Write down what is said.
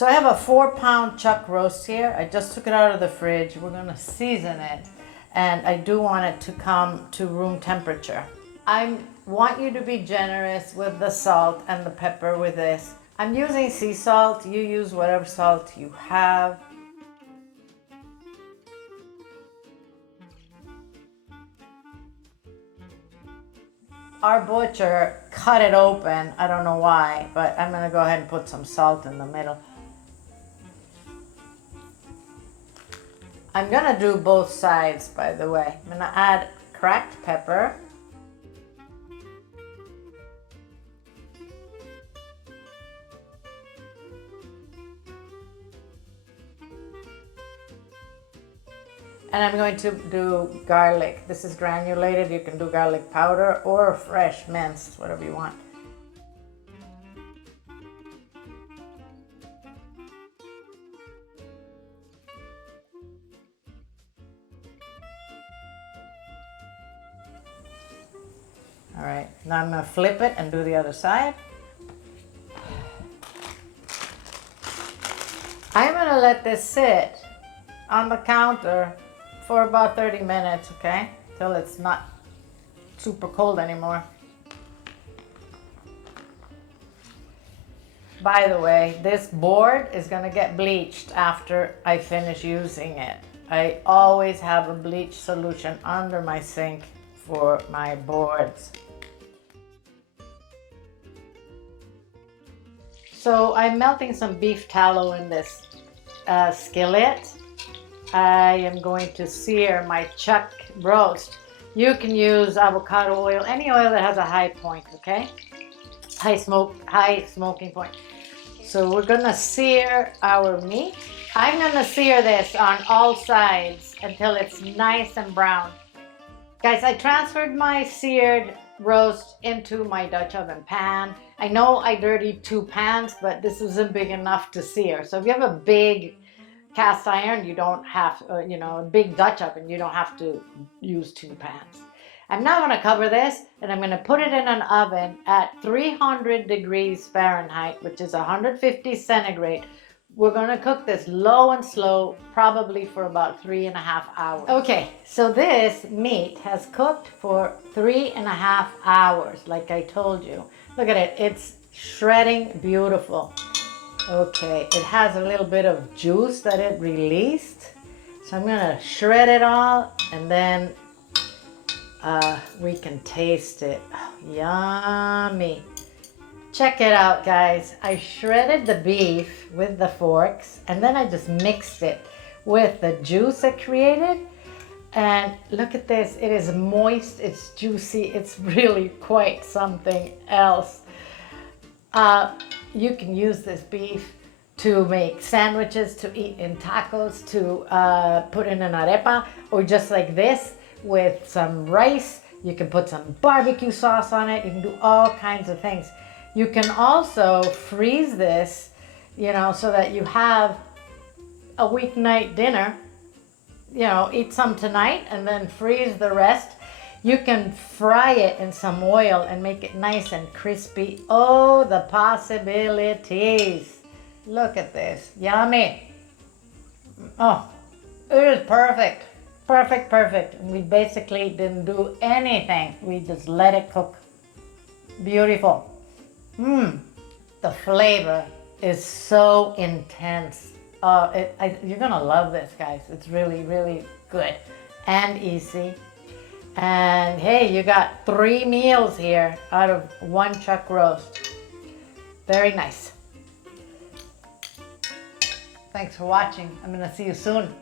So I have a 4-pound chuck roast here. I just took it out of the fridge. We're gonna season it. And I do want it to come to room temperature. I want you to be generous with the salt and the pepper with this. I'm using sea salt. You use whatever salt you have. Our butcher cut it open. I don't know why, but I'm gonna go ahead and put some salt in the middle. I'm gonna do both sides, by the way. I'm gonna add cracked pepper. And I'm going to do garlic. This is granulated. You can do garlic powder or fresh minced, whatever you want. All right, now I'm gonna flip it and do the other side. I'm gonna let this sit on the counter for about 30 minutes, okay? Till it's not super cold anymore. By the way, this board is gonna get bleached after I finish using it. I always have a bleach solution under my sink for my boards. So I'm melting some beef tallow in this skillet. I am going to sear my chuck roast. You can use avocado oil, any oil that has a high point, okay? High smoking point. So we're gonna sear our meat. I'm gonna sear this on all sides until it's nice and brown. Guys, I transferred my seared roast into my Dutch oven pan. I know I dirtied 2 pans, but this isn't big enough to sear. So if you have a big cast iron, you don't have, a big Dutch oven, you don't have to use 2 pans. I'm now gonna cover this and I'm gonna put it in an oven at 300 degrees Fahrenheit, which is 150 centigrade. We're gonna cook this low and slow, probably for about 3.5 hours. Okay, so this meat has cooked for 3.5 hours, like I told you. Look at it, it's shredding beautiful. Okay, it has a little bit of juice that it released. So I'm gonna shred it all and then we can taste it. Oh, yummy. Check it out, guys. I shredded the beef with the forks and then I just mixed it with the juice it created. And look at this, it is moist, it's juicy, it's really quite something else. You can use this beef to make sandwiches, to eat in tacos, to put in an arepa, or just like this with some rice. You can put some barbecue sauce on it. You can do all kinds of things. You can also freeze this, so that you have a weeknight dinner. Eat some tonight and then freeze the rest. You can fry it in some oil and make it nice and crispy. Oh, the possibilities. Look at this. Yummy. Oh, it is perfect. Perfect, perfect. And we basically didn't do anything. We just let it cook. Beautiful. The flavor is so intense. You're gonna love this, guys. It's really, really good and easy. And hey, you got 3 meals here out of 1 chuck roast. Very nice. Thanks for watching. I'm gonna see you soon.